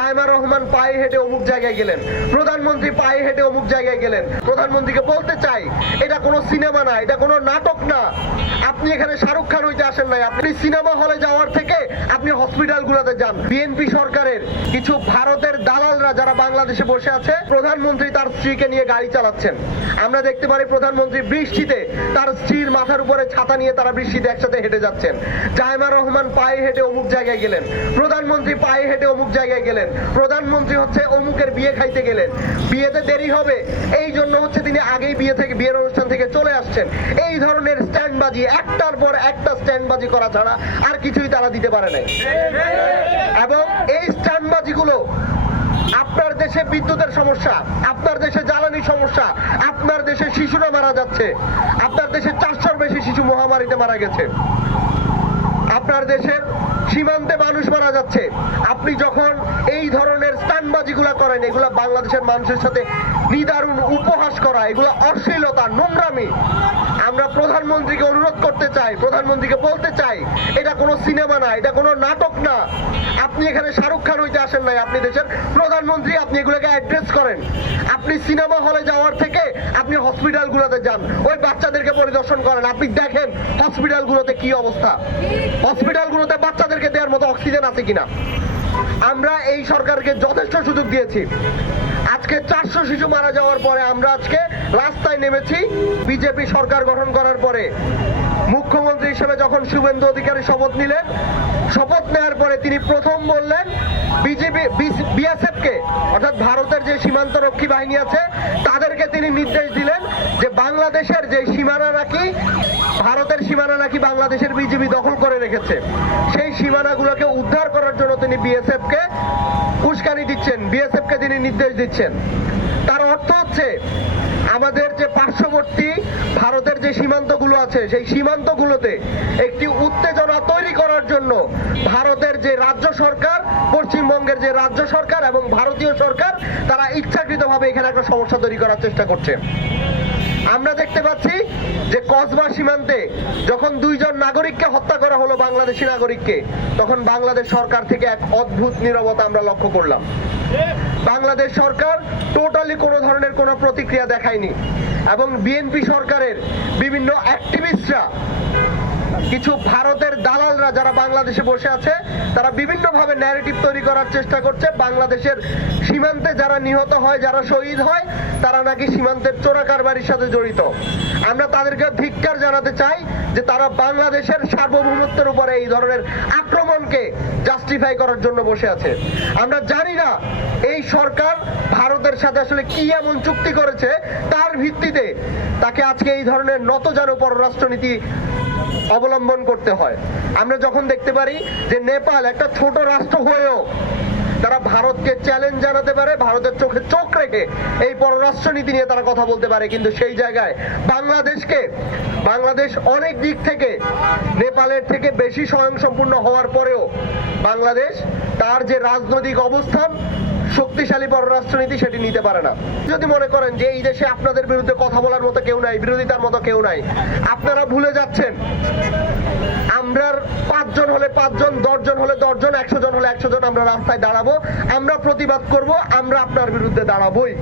জায়মা রহমান পায়ে হেঁটে অমুক জায়গায় গেলেন, প্রধানমন্ত্রী পায়ে হেঁটে অমুক জায়গায় গেলেন। প্রধানমন্ত্রীকে বলতে চাই, এটা কোনো সিনেমা না, এটা কোনো নাটক না। আপনি এখানে শাহরুখ খান হইতে আসেন নাই, আপনি সিনেমা হলে যাওয়ার থেকে আপনি হসপিটালগুলোতে যান। বিএনপি সরকারের কিছু ভারতের দালালরা যারা বাংলাদেশে বসে আছে, প্রধানমন্ত্রী তার স্ত্রীকে নিয়ে গাড়ি চালাচ্ছেন। আমরা দেখতে পারি প্রধানমন্ত্রী বৃষ্টিতে তার স্ত্রীর মাথার উপরে ছাতা নিয়ে তারা বৃষ্টিতে একসাথে হেঁটে যাচ্ছেন। জায়মা রহমান পায়ে হেঁটে অমুক জায়গায় গেলেন, প্রধানমন্ত্রী পায়ে হেঁটে অমুক জায়গায় গেলেন। প্রধানমন্ত্রী হচ্ছে অমুকের বিয়ে খাইতে গেলেন, বিয়েতে দেরি হবে এই জন্য হচ্ছে তিনি আগেই বিয়ের অনুষ্ঠান থেকে চলে আসছেন। এই ধরনের স্ট্যান্ডবাজি, একটার পর একটা স্ট্যান্ডবাজি করা ছাড়া আর কিছুই তারা দিতে পারে নাই। এবং এই স্ট্যান্ডবাজিগুলো আপনার দেশে বিদ্যুতের সমস্যা, আপনার দেশে জ্বালানি সমস্যা, আপনার দেশে শিশুরা মারা যাচ্ছে, আপনার দেশে 400-র বেশি শিশু মহামারীতে মারা গেছে, আপনার দেশের সীমান্তে মানুষ মারা যাচ্ছে। আপনি যখন এই ধরনের স্ট্যান্ডবাজিগুলা করেন, এগুলা বাংলাদেশের মানুষের সাথে নিদারুণ উপহাস করা, এগুলা অশ্লীলতা, নোংরামি। আমরা প্রধানমন্ত্রীকে অনুরোধ করতে চাই, প্রধানমন্ত্রীকে বলতে চাই, এটা কোনো সিনেমা না, এটা কোনো নাটক না। আপনি এখানে শাহরুখ খান হইতে আসেন নাই, আপনি দেশের প্রধানমন্ত্রী, আপনি এগুলোকে অ্যাড্রেস করেন। আপনি সিনেমা হলে যাওয়ার থেকে আপনি হসপিটালগুলোতে যান, ওই বাচ্চাদেরকে পরিদর্শন করেন। আপনি দেখেন হসপিটালগুলোতে কি অবস্থা, হসপিটালগুলোতে বাচ্চাদেরকে দেওয়ার মতো অক্সিজেন আছে কিনা। আমরা এই সরকারকে যথেষ্ট সুযোগ দিয়েছি। আজকে 400 শিশু মারা যাওয়ার পরে আমরা আজকে রাস্তায় নেমেছি। বিজেপি সরকার গঠন করার পরে মুখ্যমন্ত্রী হিসেবে যখন শুভেন্দু অধিকারী শপথ নিলেন, শপথ নেওয়ার পরে তিনি প্রথম বললেন বিএসএফ কে, অর্থাৎ ভারতের যে সীমান্ত রক্ষী বাহিনী আছে তাদেরকে তিনি নির্দেশ দিলেন যে বাংলাদেশের যে সীমানা নাকি, ভারতের সীমানা নাকি বাংলাদেশের বিজেপি দখল করে রেখেছে, সেই সীমানাগুলোকে উদ্ধার করার জন্য তিনি বিএসএফ কে উস্কানি দিচ্ছেন, বিএসএফ কে তিনি নির্দেশ দিচ্ছেন। তার অর্থ হচ্ছে আমাদের যে পার্শ্ববর্তী ভারতের যে সীমান্তগুলো আছে, সেই সীমান্তগুলোতে একটি উত্তেজনা তৈরি করার জন্য ভারতের যে রাজ্য সরকার, পশ্চিমবঙ্গের যে রাজ্য সরকার এবং ভারতীয় সরকার, তারা ইচ্ছাকৃতভাবে এখানে একটা সমস্যা তৈরি করার চেষ্টা করছে। আমরা দেখতে পাচ্ছি যে কসবা সীমান্তে যখন 2 জন নাগরিককে হত্যা করা হলো, বাংলাদেশি নাগরিককে, তখন বাংলাদেশ সরকার থেকে এক অদ্ভুত নীরবতা আমরা লক্ষ্য করলাম। বাংলাদেশ সরকার টোটালি কোনো ধরনের কোনো প্রতিক্রিয়া দেখায়নি। এবং বিএনপি সরকারের বিভিন্ন অ্যাক্টিভিস্টরা, কিছু ভারতের দালালরা যারা বাংলাদেশে বসে আছে, তারা বিভিন্নভাবে ন্যারেটিভ তৈরি করার চেষ্টা করছে। বাংলাদেশের সীমান্তে যারা নিহত হয়, যারা শহীদ হয়, তারা নাকি সীমান্তের চোরাকারবারির সাথে জড়িত। আমরা তাদেরকে ধিক্কার জানাতে চাই যে তারা বাংলাদেশের সার্বভৌমত্বের উপরে এই ধরনের আক্রমণকে জাস্টিফাই করার জন্য বসে আছে। আমরা জানি না এই সরকার ভারতের সাথে আসলে কি এমন চুক্তি করেছে, তার ভিত্তিতে তাকে আজকে এই ধরনের নতজানু পররাষ্ট্রনীতি অবলম্বন করতে হয়। আমরা যখন দেখতে পারি যে নেপাল একটা ছোট রাষ্ট্র হয়েও তারা ভারতকে চ্যালেঞ্জ জানাতে পারে, ভারতের চোখে চোখ রেখে এই পররাষ্ট্রনীতি নিয়ে তারা কথা বলতে পারে, কিন্তু সেই জায়গায় বাংলাদেশ অনেক দিক থেকে নেপালের থেকে বেশি স্বয়ংসম্পূর্ণ হওয়ার পরেও বাংলাদেশ তার যে রাজনৈতিক অবস্থান, শক্তিশালী পররাষ্ট্রনীতি, সেটি নিতে পারে না। যদি মনে করেন যে এই দেশে আপনাদের বিরুদ্ধে কথা বলার মতো কেউ নাই, বিরোধিতার মতো কেউ নাই, আপনারা ভুলে যাচ্ছেন আমরা 5 জন হলে 5 জন, 10 জন হলে 10 জন, 100 জন হলে 100 জন আমরা রাস্তায় দাঁড়াবো, আমরা প্রতিবাদ করব, আমরা আপনার বিরুদ্ধে দাঁড়াবোই।